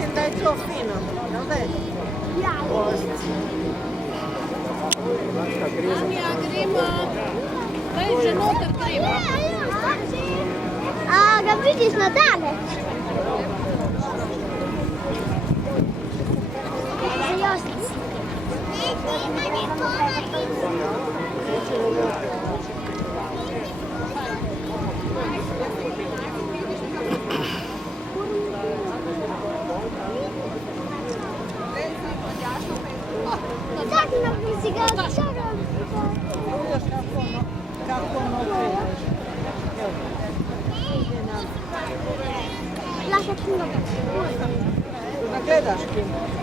Mislim da je to fino, jel da je? Anija, gremo. Daj že noter gremo. A ga vidiš na daleč? Tak na muzikę odciągam. Kako ono kreneš. Lascia tu. Da gledaš film.